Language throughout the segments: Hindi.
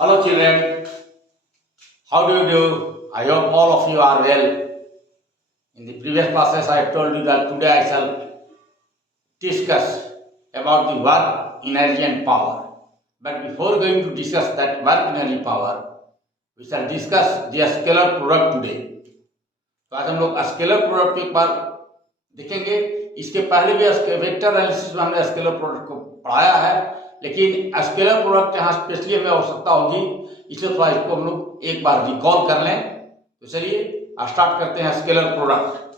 Hello children, how do you do? I hope all of you are well. In the previous classes I told you that today I shall discuss about the work, energy and power. But before going to discuss that work, energy, power, we shall discuss the scalar product today. तो आज हम लोग स्केलर प्रोडक्ट को एक बार देखेंगे। इसके पहले भी वेक्टर एनालिसिस में हमने स्केलर प्रोडक्ट को पढ़ाया है, लेकिन स्केलर प्रोडक्ट यहाँ स्पेशली हमें आवश्यकता होगी, इसलिए थोड़ा इसको हम लोग एक बार रिकॉल कर लें। तो चलिए स्टार्ट करते हैं स्केलर प्रोडक्ट।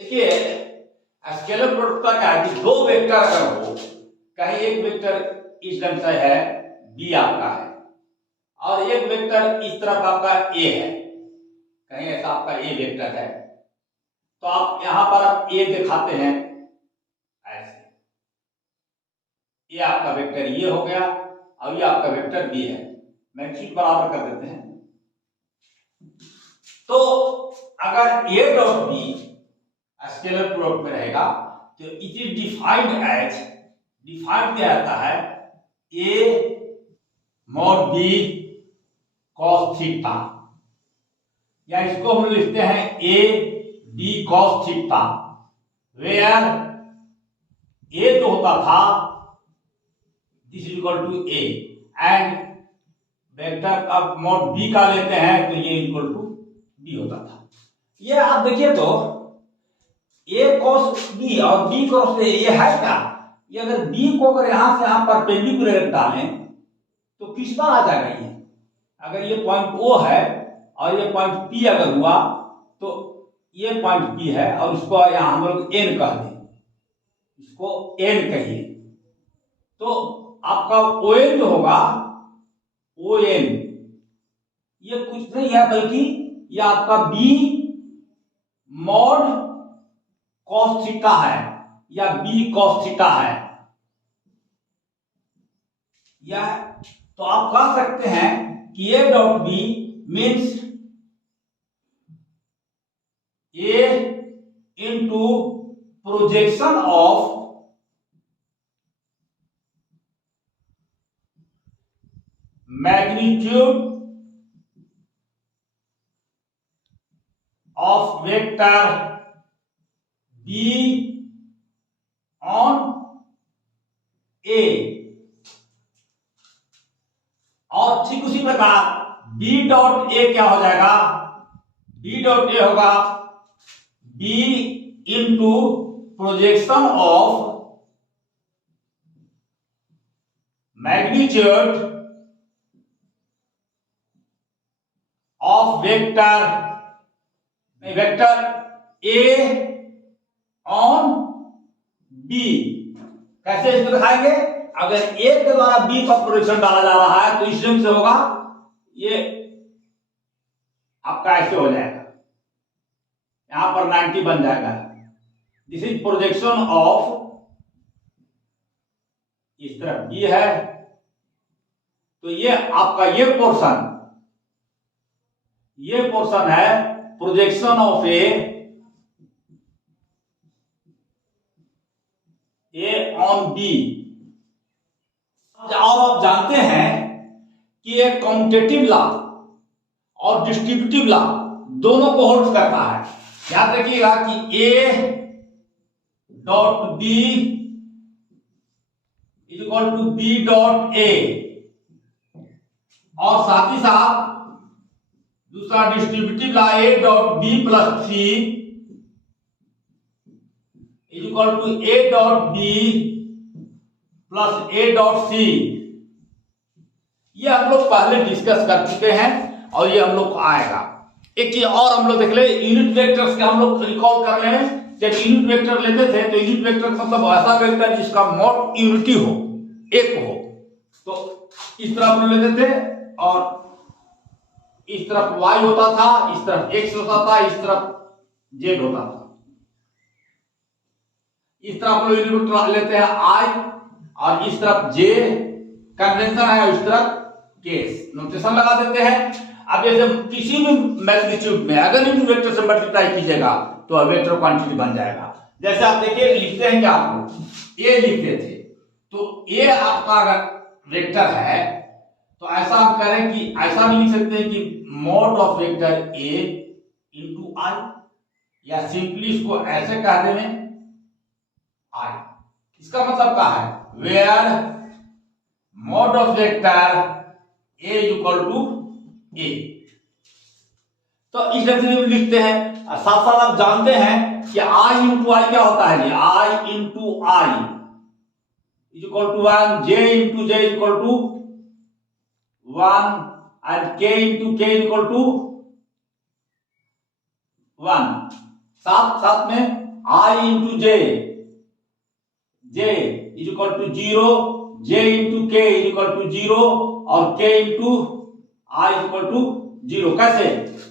देखिए स्केलर प्रोडक्ट का क्या है कि दो वेक्टर अगर हो, कहीं एक वेक्टर इस ढंग से है बी आपका है और एक वेक्टर इस तरफ आपका ए है, कहीं ऐसा आपका ए वेक्टर है, तो आप यहां पर आप ए दिखाते हैं ऐसे, ये आपका वेक्टर ये हो गया और ये आपका वेक्टर बी है। मैग्नीट्यूड बराबर कर देते हैं। तो अगर A dot B scalar product में रहेगा तो it is defined as, defined क्या आता है, A mod B cos theta, या इसको हम लिखते हैं A B cos theta, where A जो होता था this is equal to A and vector अब मॉड बी का लेते हैं तो ये इक्वल टू बी होता था। ये आप देखिए तो ए cos बी और बी क्रॉस ए ये है क्या, ये अगर बी को अगर यहां से यहां परपेंडिकुलर डालें तो किस बार आ जाएगा ये, अगर ये पॉइंट ओ है और ये पॉइंट पी अगर हुआ तो ये पॉइंट पी है और इसको यहां हम लोग एन कह दें, इसको एन कहिए, तो आपका ओ एन जो होगा ओ एन ये कुछ नहीं है बल्कि ये आपका बी मॉड कॉस थीटा है या बी कॉस थीटा है। या तो आप कह सकते हैं कि A dot B means A into projection of magnitude of vector B on A, और ठीक उसी प्रकार बी डॉट ए क्या हो जाएगा, बी डॉट ए होगा B into projection of magnitude of vector A on B. कैसे इसको दिखाएंगे, अगर ए के द्वारा बी पर प्रोजेक्शन डाला जा रहा है तो इस ढंग से होगा, ये आपका ऐसे हो जाएगा, यहां पर 90 बन जाएगा। दिस इज प्रोजेक्शन ऑफ, इस तरफ बी है तो ये आपका ये पोर्शन है projection of A on B. और आप जानते हैं कि एक कम्यूटेटिव लॉ और डिस्ट्रीब्यूटिव लॉ दोनों को होल्ड करता है। याद रखिएगा कि A dot B is equal to B dot A, और साथ ही साथ दूसरा distributive law A dot B plus C is equal to A dot B plus A dot C. ये हम लोग पहले डिस्कस कर चुके हैं और ये हम लोग को आएगा। एक चीज और हम लोग देख ले, यूनिट वेक्टर्स के हम लोग रिकॉल कर रहे हैं। जब यूनिट वेक्टर लेते थे तो यूनिट वेक्टर मतलब ऐसा वेक्टर जिसका मॉड यूनिटी हो, एक हो, तो इस तरह हम लोग लेते थे और इस तरफ y होता था, इस तरफ x होता था, इस तरफ z होता था। इस तरफ हम लोग यूनिट वेक्टर लेते हैं i और इस तरफ j कन्वेंशन है, इस तरफ केस नोटेशन लगा देते हैं। अब जैसे किसी भी मैग्नीट्यूड में अगर इन वेक्टर से मल्टीप्लाई कीजिएगा तो वेक्टर क्वांटिटी बन जाएगा। जैसे आप देखिए लिखते हैं क्या, आपको ए लिखते थे तो ए आपका अगर वेक्टर है तो ऐसा आप करें कि ऐसा भी लिख सकते हैं कि mod of vector A into I, या सिंपली इसको ऐसे कह दें आई। इसका मतलब क्या है, where mod of vector A equal to A. तो इस तरह से लिखते हैं। साथ साथ आप जानते हैं कि आई इंटू आई क्या होता है, I into I equal to 1, J into J equal to 1 and K into K equal to 1। साथ साथ में I into J equal to 0, J into K equal to 0 और के इंटू आई इक्वल टू 0। कैसे,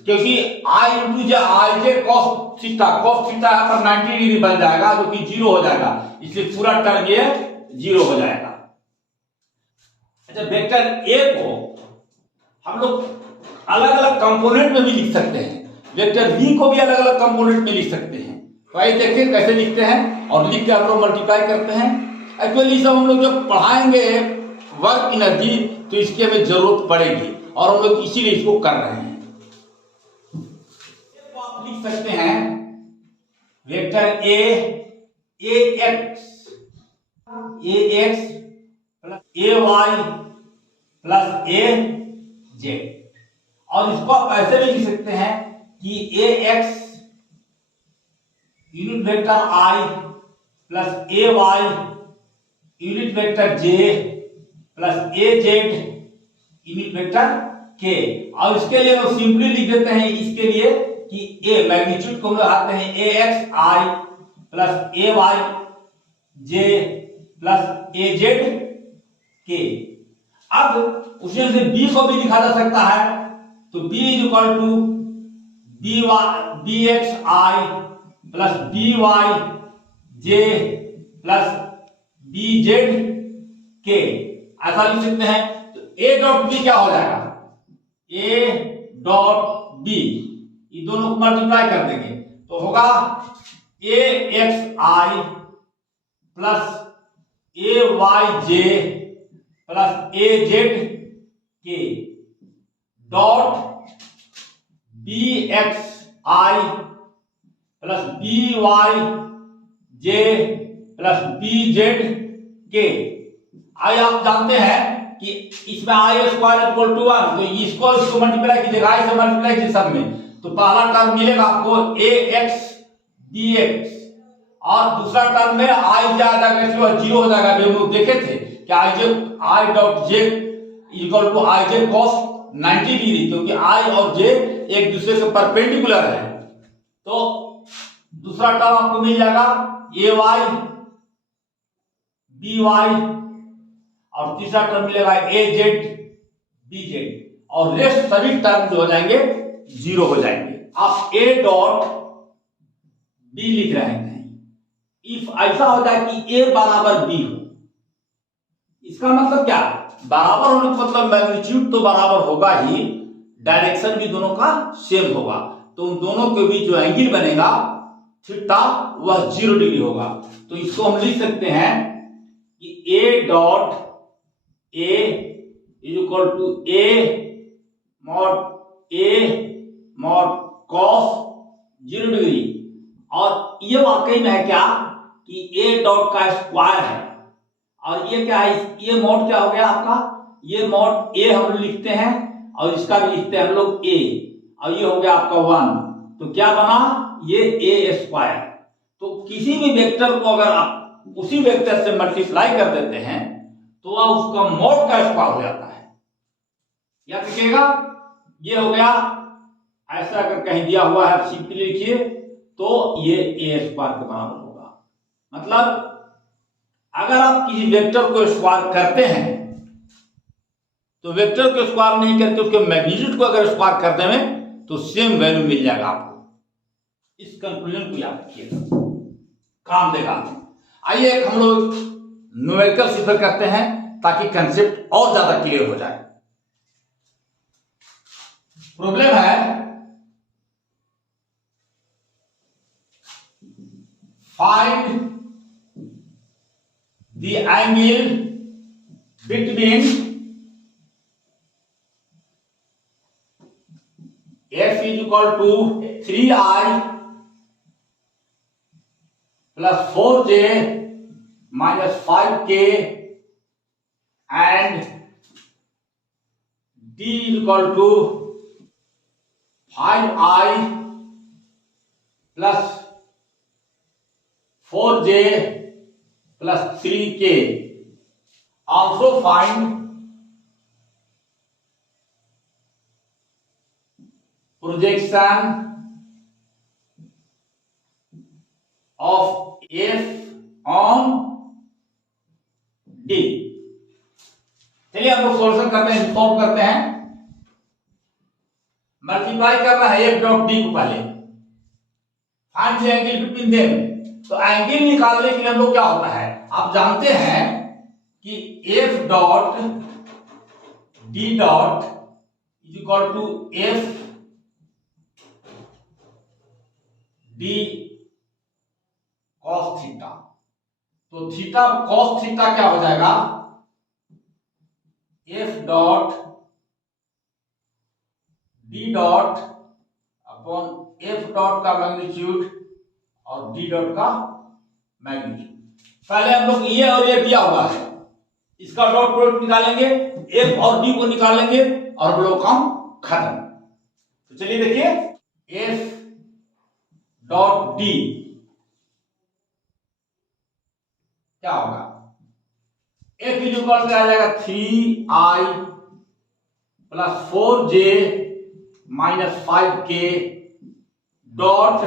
क्योंकि आई इंटू जे आई जे कॉस थीटा यहाँ पर 90 डिग्री बन जाएगा जो कि 0 हो जाएगा, इसलिए पूरा टर्म ये 0 हो जाएगा। अच्छा, वेक्टर ए को हम लोग अलग अलग कंपोनेंट में भी लिख सकते हैं, वेक्टर बी को भी अलग अलग कंपोनेंट में लिख सकते हैं। तो आइए देखिए कैसे लिखते हैं और लिख के हम लोग मल्टीप्लाई करते हैं। एक्चुअली सब हम लोग जब पढ़ाएंगे वर्क एनर्जी तो इसकी हमें जरूरत पड़ेगी और हम लोग इसीलिए इसको कर रहे हैं। तो आप लिख सकते हैं vector A X plus A Y plus A Z, और इसको आप ऐसे भी लिख सकते हैं कि A X unit vector I plus A Y unit vector J plus A Z unit vector के। और इसके लिए हम सिंपली लिख देते हैं इसके लिए कि ए मैग्नीट्यूड को हम लगाते हैं ए x I plus A Y J plus A Z के। अब उसी से बी को भी लिखा जा सकता है, तो B is equal to B X I plus B Y J plus B Z के, ऐसा लिख सकते हैं। तो ए डॉट बी क्या हो जाएगा, ए डॉट बी, ये दोनों को मल्टीप्लाई कर देंगे तो होगा ए x I plus A Y J plus A Z के dot B X I plus B Y J plus B Z के। आई आप जानते हैं कि इसमें आई स्क्वायर इक्वल टू 1, तो इसको मल्टीप्लाई कीजिएगा, आई से मल्टीप्लाई कीजिए सब में, तो पहला टर्म मिलेगा आपको ए एक्स बी एक्स और दूसरा टर्म में आई जे आ जाएगा, इसलिए 0 हो जाएगा। हम लोग देखे थे कि I dot J equal to I J cos 90 degree, क्योंकि आई और जे एक दूसरे के परपेंडिकुलर है। तो दूसरा टर्म आपको मिल जाएगा ए वाई बी वाई और तीसरा टर्म मिलेगा ए जेड बी जेड, और रेस्ट सभी टर्म जो हो जाएंगे 0 हो जाएंगे। आप ए डॉट बी लिख रहे हैं, इफ ऐसा हो जाए कि ए बराबर बी हो, इसका मतलब क्या, बराबर होने का मतलब मैग्नीट्यूड तो बराबर होगा ही, डायरेक्शन भी दोनों का सेम होगा, तो उन दोनों के बीच जो एंगल बनेगा थीटा वह 0 डिग्री होगा। तो इसको हम लिख सकते हैं कि A dot A is equal to A mod cos 0 degree, और ये वाकई में है क्या कि ए डॉट का स्क्वायर है, और ये क्या है, ये मॉड क्या हो गया आपका, ये मॉड ए हम लोग लिखते हैं और इसका भी लिखते हैं हम लोग ए, और ये हो गया आपका 1, तो क्या बना ये ए स्क्वायर। तो किसी भी वेक्टर को अगर आप उसी वेक्टर से मल्टीप्लाई कर देते हैं तो वह उसका मॉड का स्क्वायर हो जाता है। याद रखिएगा, ये हो गया, ऐसा अगर कहीं दिया हुआ है सिंपली लिखिए तो ये ए स्क्वायर के बराबर होगा। मतलब अगर आप किसी वेक्टर को स्क्वायर करते हैं तो वेक्टर को स्क्वायर नहीं करके उसके मैग्नीट्यूड को अगर स्क्वायर कर दें तो सेम वैल्यू मिल जाएगा आपको। इस कंक्लूजन को याद रखिएगा, काम देगा। आइए हम लोग न्यूमेरिकल सिफर करते हैं ताकि कंसेप्ट और ज्यादा क्लियर हो जाए। प्रॉब्लम है find the angle between f is equal to 3i plus 4j minus 5k and d is equal to 5i plus 4j plus 3k. Also find projection of f on d. चलिए हम लोग सॉल्यूशन करते हैं, सॉल्व करते हैं। मल्टीप्लाई करना है f डॉट d को पहले, find the angle between them. तो एंगल निकालने के लिए हम लोग क्या होता है, आप जानते हैं कि f dot d dot is equal to f d cos theta. तो थीटा cos थीटा क्या हो जाएगा, f dot d dot upon f dot का मैग्नीट्यूड और d डॉट का मैग्नीट्यूड। पहले हम लोग ये और ये दिया हुआ है, इसका डॉट प्रोडक्ट निकालेंगे, f और d को निकालेंगे और हम लोग काम खत्म। तो चलिए देखिए f डॉट d क्या होगा, f इज इक्वल टू आ जाएगा 3i plus 4j minus 5k dot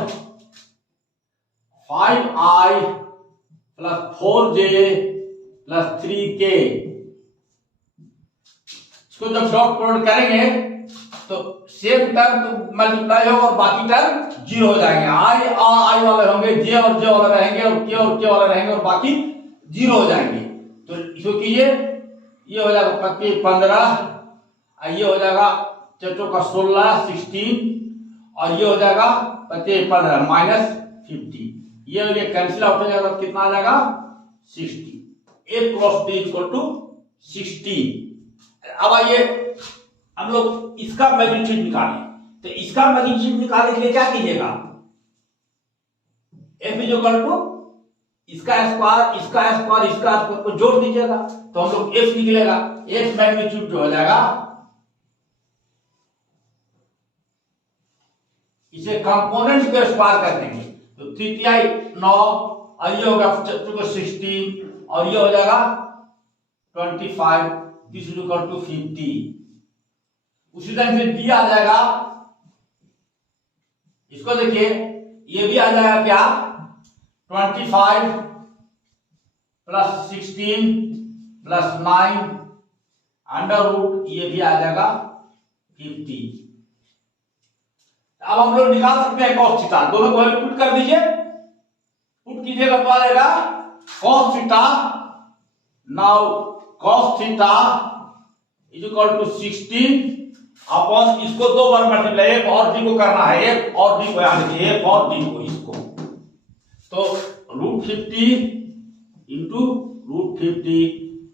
5i plus 4j plus 3k। इसको जब डॉट प्रोडक्ट करेंगे तो सेम टर्म तो मल्टीप्लाई होगा और बाकी टर्म जीरो हो जाएंगे। आई और आई वाले होंगे, जे और जे वाले रहेंगे और के वाले रहेंगे और बाकी जीरो हो जाएंगे। तो इसको कीजिए, ये हो जाएगा 15, ये हो जाएगा चचो का 16 16 और ये हो जाएगा 15 माइनस 50, ये कैंसिल आउट हो जाएगा तो कितना आ जाएगा 60। ए क्रॉस डी इक्वल टू 60। अब आइए हम लोग इसका मैग्नीट्यूड निकालें। तो इसका मैग्नीट्यूड निकालने के लिए क्या कीजिएगा, एफ इज इक्वल टू इसका स्क्वायर इसका स्क्वायर इसका स्क्वायर को जोड़ दीजिएगा तो हम लोग एफ निकलेगा। एफ मैग्नीट्यूड जो हो जाएगा, इसे कंपोनेंट पे स्क्वायर कर देंगे तो 3 9 और ये होगा 16 और ये हो जाएगा 25, दिस इज इक्वल टू 50। उसी तरह से डी आ जाएगा, इसको देखिए ये भी आ जाएगा क्या 25 प्लस 16 प्लस 9 अंडर रूट, ये भी आ जाएगा 50। अब हम लोग निकाल सकते हैं cos थीटा, दोनों को पुट कर दीजिए, पुट कीजिएगा तो आ जाएगा cos theta. Now cos theta is equal to 16 upon इसको दो बार मल्टीप्लाई, एक और डी को करना है, एक और डी को याद रखिए, एक और डी को इसको, तो रूट 50 इंटू रूट 50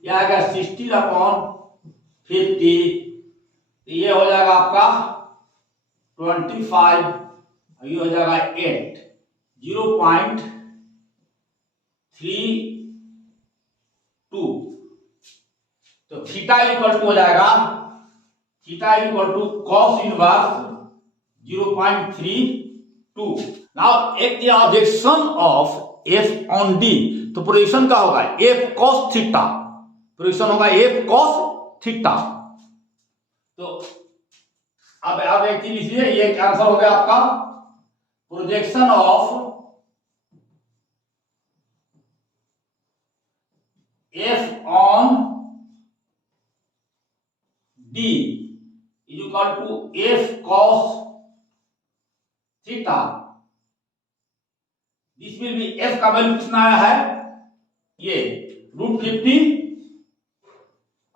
यह आएगा 16 अपॉन 50, ये हो जाएगा आपका 25, ये हो जाएगा 8, 0.32। तो थीटा इक्वल टू हो जाएगा, theta equal to cos inverse 0.32। Now एक the projection of F on D, तो प्रोजेक्शन का होगा एफ कॉस थीटा, प्रोजेक्शन होगा एफ कॉस थीटा। तो अब आप एक चीज लिखिए, ये आंसर हो गया आपका projection of F on D is equal to F cos theta. This will be, F का वैल्यू कितना आया है, ये रूट 50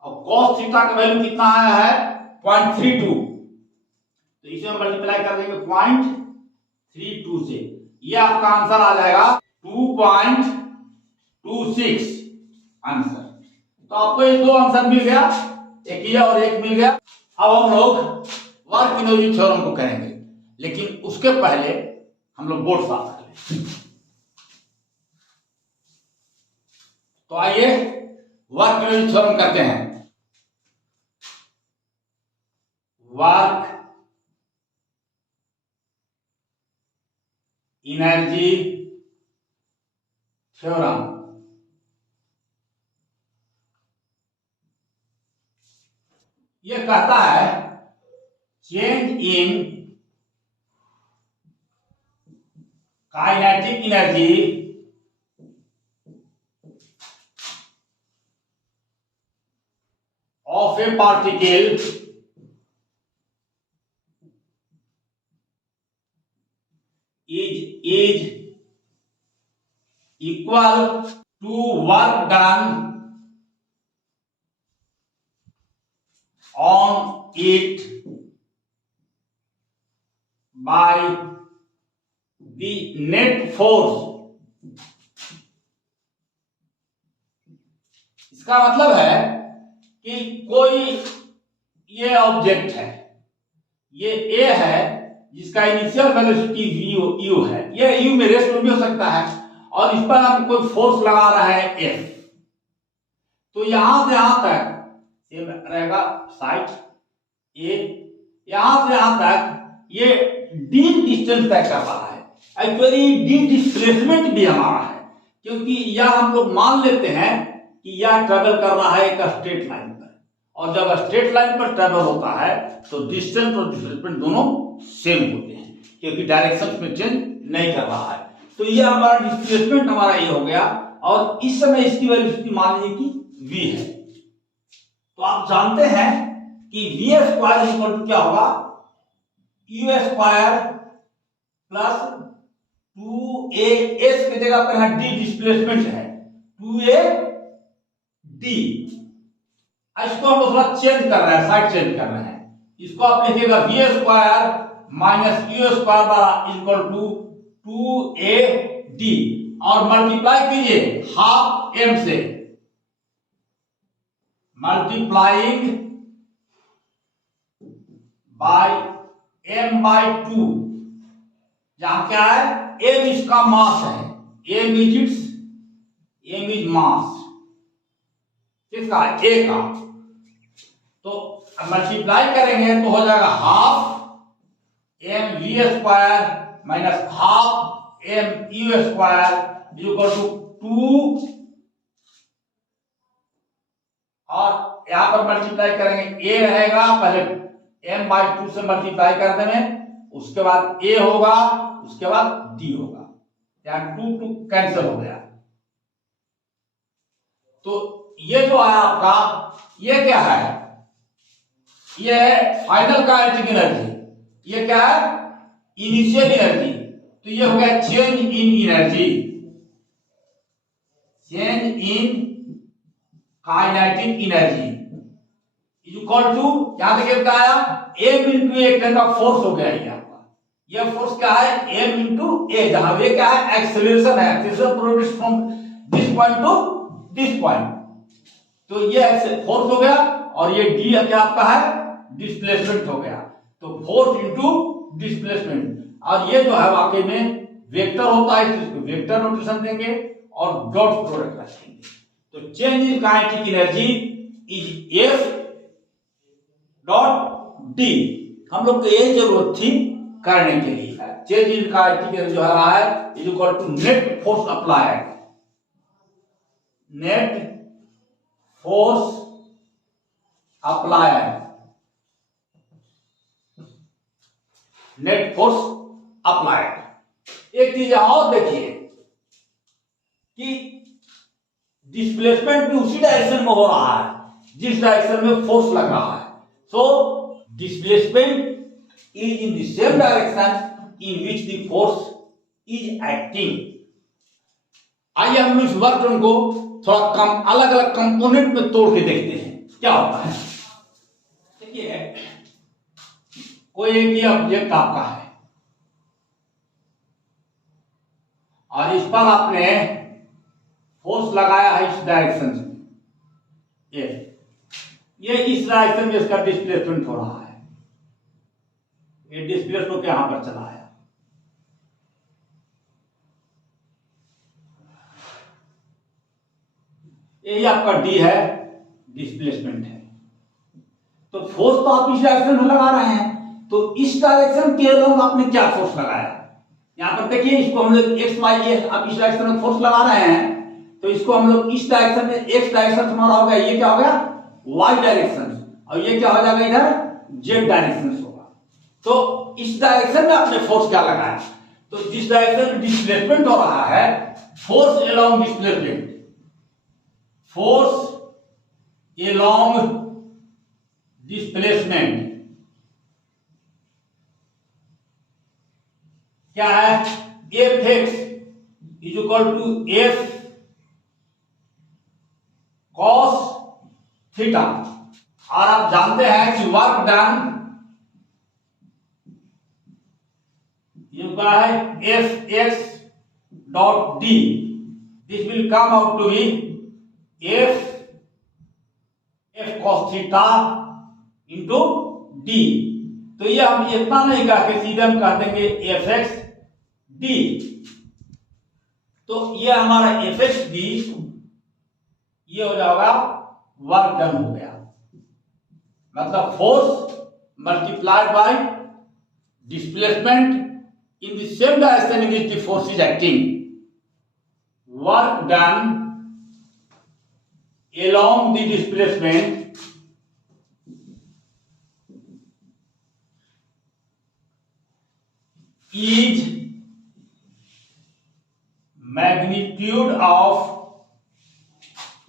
और कॉस थीटा का वैल्यू कितना आया है 0.32। तो इसे हम मल्टीप्लाई कर देंगे 0.32 से, ये आपका आंसर आ जाएगा 2.26 आंसर। तो आपको ये दो आंसर मिल गया, एक ये और एक मिल गया। अब हम लोग वर्क एनर्जी थ्योरम को करेंगे, लेकिन उसके पहले हम लोग बोर्ड साफ कर लें। तो आइए वर्क एनर्जी थ्योरम करते हैं। वर्क एनर्जी थ्योरम, ये कहता है change in kinetic energy of A particle is equal to work done on it by the net force। इसका मतलब है कि कोई ये ऑब्जेक्ट है, ये ए है जिसका इनिशियल वेलोसिटी u है, ये u में रेस्ट में भी हो सकता है, और इस पर हम कोई फोर्स लगा रहा है F। तो यहां से यहां तक सेम रहेगा साइड A, यहां से यहां तक ये d डिस्टेंस तय कर रहा है। एक्चुअली d डिस्प्लेसमेंट भी हमारा है, क्योंकि यह हम लोग मान लेते हैं कि यह ट्रेवल कर रहा है एक स्ट्रेट लाइन पर, और जब स्ट्रेट लाइन पर ट्रेवल होता है तो डिस्टेंस और डिस्प्लेसमेंट दोनों सेम होते हैं, क्योंकि डायरेक्शन में चेंज नहीं कर रहा है। तो ये हमारा डिस्प्लेसमेंट हमारा ये हो गया, और इस समय इसकी वेलोसिटी मान लीजिए कि v है। तो आप जानते हैं कि v स्क्वायर इक्वल टू क्या होगा, u square plus 2a, s की जगह पर यहां d डिस्प्लेसमेंट है 2a d। इसको हम थोड़ा चेंज कर रहे हैं, साइड चेंज कर रहे हैं। इसको आप लिखिएगा v square minus u square equal to 2ad, और मल्टीप्लाई कीजिए हाफ m से, मल्टीप्लाइंग बाय m बाय 2, जहां क्या है m इसका मास है, m इज मास किसका, a का। तो मल्टीप्लाई करेंगे तो हो जाएगा half m v square minus half m u square equal to 2, और यहां पर मल्टीप्लाई करेंगे a रहेगा, पहले m बाई 2 से मल्टीप्लाई कर देंगे, उसके बाद a होगा, उसके बाद d होगा, यहां 2 कैंसिल हो गया। तो ये जो है आपका, ये क्या है, ये है फाइनल काइनेटिक एनर्जी, ये क्या है इनिशियल एनर्जी। तो ये हो गया change in energy, change in kinetic energy equal to, यहां से क्या आया m इंटू ए का फोर्स हो गया ये आपका। ये फोर्स क्या है m इंटू ए, जहां ये क्या है एक्सेलरेशन है, acceleration produce from this point two this point. तो ये फोर्स हो गया, और ये d क्या आपका है डिस्प्लेसमेंट हो गया। तो फोर्स इंटू डिस्प्लेसमेंट, और ये जो है वाकई में वेक्टर होता है, इसको वेक्टर नोटेशन देंगे और डॉट प्रोडक्ट रखेंगे। तो change in kinetic energy is F dot D। हम लोग को यही जरूरत थी करने के लिए। चेंज इन काइनेटिक एनर्जी जो है is equal to net force applied, net force applied, net force applied. एक चीज और देखिए कि डिस्प्लेसमेंट भी उसी डायरेक्शन में हो रहा है जिस डायरेक्शन में फोर्स लग रहा है। So displacement is in the same direction in which the force is acting. आइए हम इस वर्क को थोड़ा कम अलग अलग कंपोनेंट में तोड़ के देखते हैं क्या होता है। देखिए कोई एक ही ऑब्जेक्ट आपका है और इस पर आपने फोर्स लगाया है इस डायरेक्शन से, ये इस डायरेक्शन में इसका डिस्प्लेसमेंट हो रहा है, ये डिस्प्लेस होकर यहां पर चला आया। ये आपका डी है, डिस्प्लेसमेंट है। तो फोर्स तो आप इस डायरेक्शन में लगा रहे हैं, तो इस डायरेक्शन के अलोंग आपने क्या फोर्स लगाया? यहां पर देखिए, इसको हम लोग एक्स वाई ए, आप इस डायरेक्शन में फोर्स लगा रहे हैं, तो इसको हम लोग इस डायरेक्शन में एक्स डायरेक्शन हमारा हो गया, ये क्या हो गया वाई डायरेक्शन, और ये क्या हो जाएगा इधर जेड डायरेक्शन होगा। तो इस डायरेक्शन में आपने फोर्स क्या लगाया? तो जिस डायरेक्शन में डिस्प्लेसमेंट हो रहा है, force along displacement, force along displacement क्या है? F X is equal to F cos theta. और आप जानते हैं कि वर्क डन ये क्या है? F X dot D, this will come out to be F cos theta into D. तो ये हम इतना नहीं कह के सीधे हम कह देंगे एफ एक्स डी। तो ये हमारा एफ एक्स डी ये हो जाएगा वर्क डन हो गया, मतलब force multiplied by displacement in the same direction in which the force is acting, work done along the displacement is magnitude of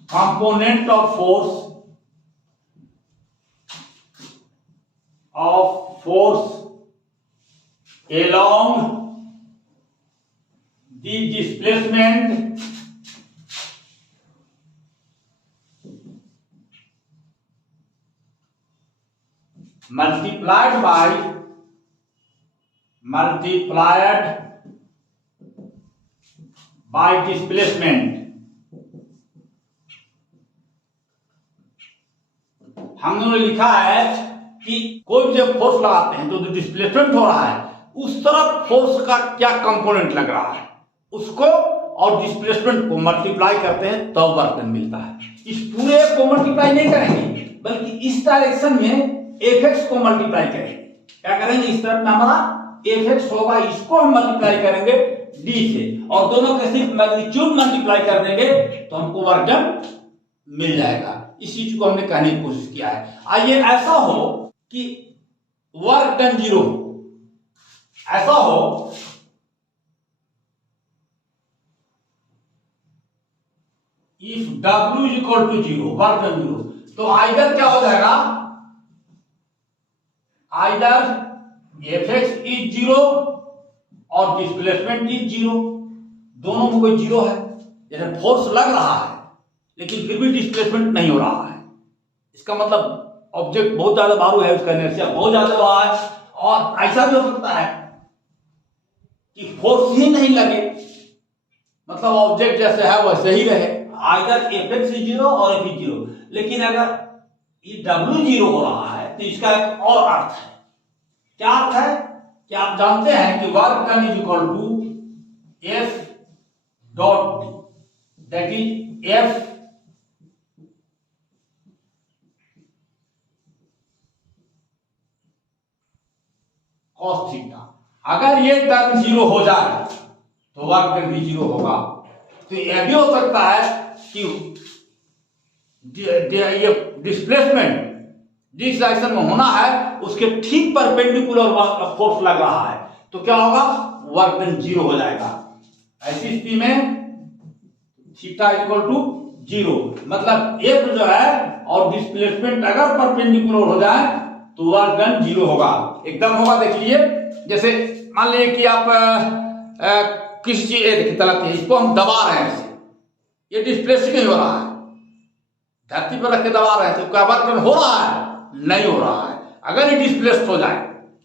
component of force along the displacement multiplied by displacement। हम लोगों ने लिखा है कि कोई भी जब फोर्स लगाते हैं तो जो डिस्प्लेसमेंट हो रहा है उस तरफ फोर्स का क्या कंपोनेंट लग रहा है उसको और डिस्प्लेसमेंट को मल्टीप्लाई करते हैं तो वर्क डन मिलता है। इस पूरे को मल्टीप्लाई नहीं करेंगे बल्कि इस डायरेक्शन में एफ एक्स को मल्टीप्लाई करेंगे। क्या करेंगे? इस तरफ में हमारा एफ एक्स होगा, इसको हम मल्टीप्लाई करेंगे डी से और दोनों के सिर्फ मैग्नीट्यूड मल्टीप्लाई कर देंगे तो हमको वर्क डन मिल जाएगा। इस चीज को हमने कहने की कोशिश किया है। आइए ऐसा हो कि वर्क डन जीरो, ऐसा हो if W is equal to zero, work done zero, तो आइदर क्या हो जाएगा? Either F X is zero और डिस्प्लेसमेंट इज जीरो, दोनों में कोई जीरो है। जैसे फोर्स लग रहा है लेकिन फिर भी डिस्प्लेसमेंट नहीं हो रहा है, इसका मतलब ऑब्जेक्ट बहुत ज्यादा भारू है, उसका इनर्शिया बहुत ज्यादा रहा है। और ऐसा भी हो सकता है कि फोर्स ही नहीं लगे, मतलब ऑब्जेक्ट जैसे है वैसे ही रहे, either F X is zero और एफ इज जीरो। लेकिन अगर ये W जीरो हो रहा है तो इसका एक और अर्थ है। क्या अर्थ है कि आप जानते हैं कि work done is equal to F dot D, that is F cos theta. अगर ये टर्म जीरो हो जाए तो वर्क डन भी जीरो होगा। तो यह भी हो सकता है कि ये डिस्प्लेसमेंट जिस डायरेक्शन में होना है उसके ठीक परपेंडिकुलर फोर्स लग रहा है तो क्या होगा? वर्क डन जीरो हो जाएगा। ऐसी स्थिति में थीटा इक्वल टू जीरो, मतलब एफ जो है और डिस्प्लेसमेंट अगर परपेंडिकुलर हो जाए तो वर्क डन जीरो होगा, एकदम होगा। देख लीजिए, जैसे मान लीजिए कि आप किसी चीज देखिए तलती है, इसको हम दबा रहे हैं, ये डिस्प्लेस नहीं हो रहा है, धरती पर रख के दबा रहे हैं तो क्या वर्क डन हो रहा है? नहीं हो रहा है। अगर ये डिस्प्लेस्ड हो जाए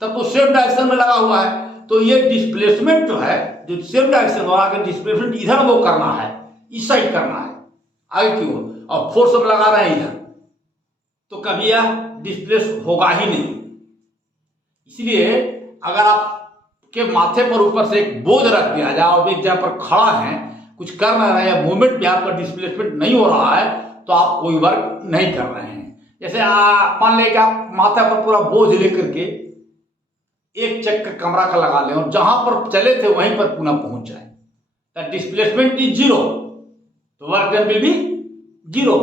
तब तो सेम डायरेक्शन में लगा हुआ है। तो ये डिस्प्लेसमेंट जो है, जो सेम डायरेक्शन में आगे डिस्प्लेसमेंट इधर वो करना है, इस साइड करना है, आगे क्यों, और फोर्स हम लगा रहे हैं इधर, तो कभी यह डिस्प्लेस होगा ही नहीं। इसलिए अगर आप के माथे पर ऊपर से एक बोझ रख दिया जाए और एक जगह पर खड़ा है, कुछ कर ना रहे हैं, मूवमेंट भी आपका डिस्प्लेसमेंट नहीं हो रहा है, तो आप कोई वर्क नहीं कर रहे हैं। जैसे मान लें कि आप माथा पर पूरा बोझ लेकर के एक चक्कर कमरा का लगा लें और जहां पर चले थे वहीं पर पुनः पहुंच जाए, तो डिस्प्लेसमेंट इज जीरो, तो work done will be zero.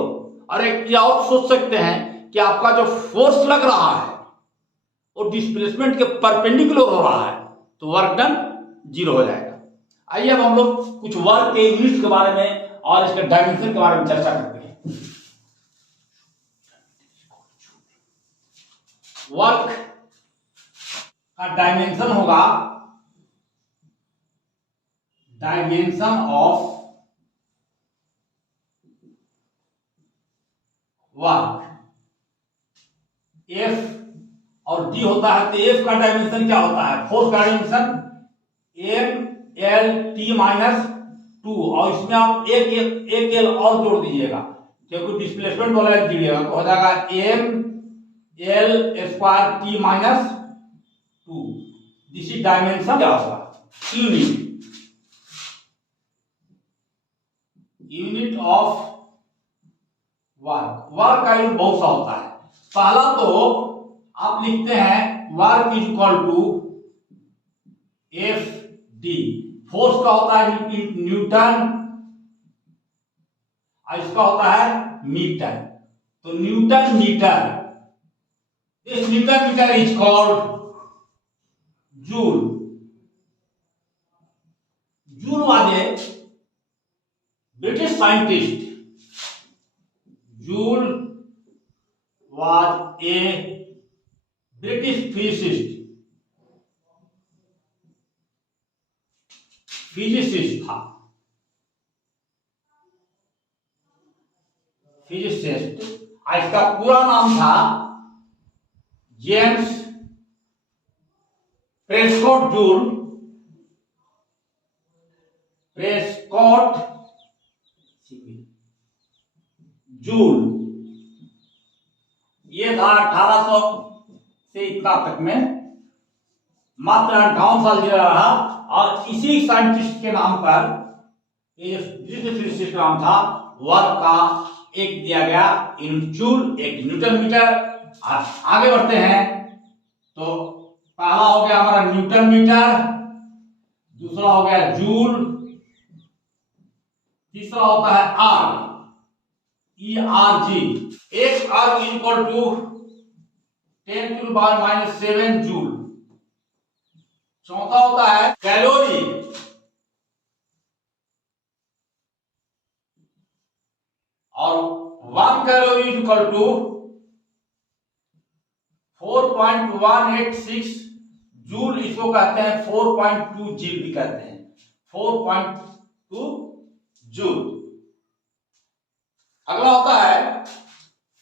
और एक ये और सोच सकते हैं कि आपका जो फोर्स लग रहा है वो डिस्प्लेसमेंट के परपेंडिकुलर हो रहा है, तो वर्क डन जीरो हो जाएगा। आइए अब हम लोग कुछ वर्क के यूनिट के बारे में और इसके डायमेंशन के बारे में चर्चा करते हैं। वर्क का डायमेंशन होगा डायमेंशन ऑफ वर्क, एफ और डी होता है। तो एफ का डायमेंशन क्या होता है, फोर्स का dimension M L T minus 2, और इसमें आप एक एल और जोड़ दीजिएगा क्योंकि डिस्प्लेसमेंट वाला एल जुड़ेगा, तो हो जाएगा M L square T minus 2। This is dimension क्या होगा, यूनिट ऑफ वर्क। वर्क का यूनिट बहुत सा होता है। पहला तो आप लिखते हैं work is equal to F D, force का होता है न्यूटन और इसका होता है मीटर, तो newton metre, this newton metre is called joule. Joule was a British scientist, Joule was a British physicist था, फिजिसिस्ट। इसका पूरा नाम था James Prescott Joule, Prescott Joule. ये था 1800 से इतना तक में, मात्र 58 साल जिला रहा, और इसी साइंटिस्ट के नाम पर, ये फिजिसिस्ट नाम था, वर्क का एक दिया गया जूल, एक न्यूटन मीटर। आगे बढ़ते हैं तो पहला हो गया हमारा न्यूटन मीटर, दूसरा हो गया जूल, तीसरा होता है आर, ERG। एक आर इक्वल टू 10⁻⁻7 जूल। चौथा होता है कैलोरी, और 1 कैलोरी इक्वल टू 4.186 जूल। इसको कहते हैं 4.2 जील भी कहते हैं, 4.2 जूल। अगला होता है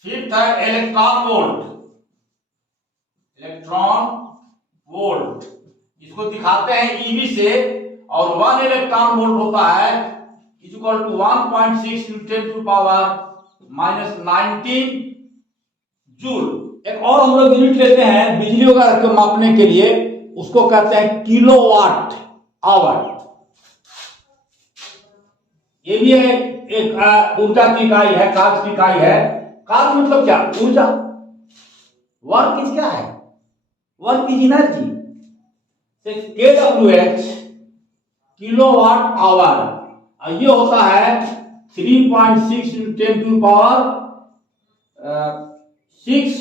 फिफ्थ है इलेक्ट्रॉन वोल्ट, इलेक्ट्रॉन वोल्ट, इसको दिखाते हैं ईवी से, और 1 इलेक्ट्रॉन वोल्ट होता है इक्वल टू 1.6 × 10⁻⁻19 जूल। एक और हम लोग यूनिट लेते हैं बिजली वगैरह को मापने के लिए, उसको कहते हैं किलोवाट आवर। ये भी एक ऊर्जा की इकाई है, कार्य की इकाई है। कार्य मतलब क्या, ऊर्जा। वर्क इज क्या है, work is energy. KWH kilowatt hour, ये होता है 3.6 × 10⁻6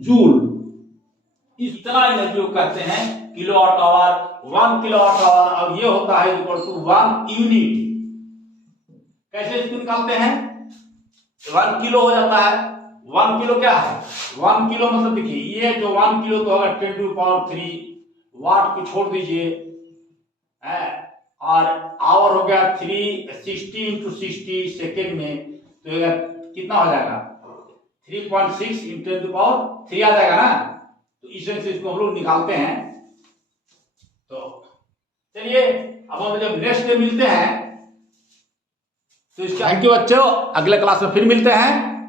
जूल। इतना एनर्जी कहते हैं किलोवाट आवर, 1 किलोवाट आवर, और ये होता है इक्वल टू 1 यूनिट। कैसे इसको निकालते हैं, 1 किलो हो जाता है। 1 किलो क्या है, 1 किलो मतलब देखिए, ये जो 1 किलो तो होगा 10⁻3 वाट की छोड़ दीजिए, और आवर हो गया 360 × 60 सेकेंड में, तो कितना हो जाएगा 3.6 × 10⁻3 आ जाएगा ना। तो इस तरह से इसको हम लोग निकालते हैं। तो चलिए अब हम जब नेक्स्ट डे मिलते हैं तो इसका थैंक यू बच्चों, अगले क्लास में फिर मिलते हैं।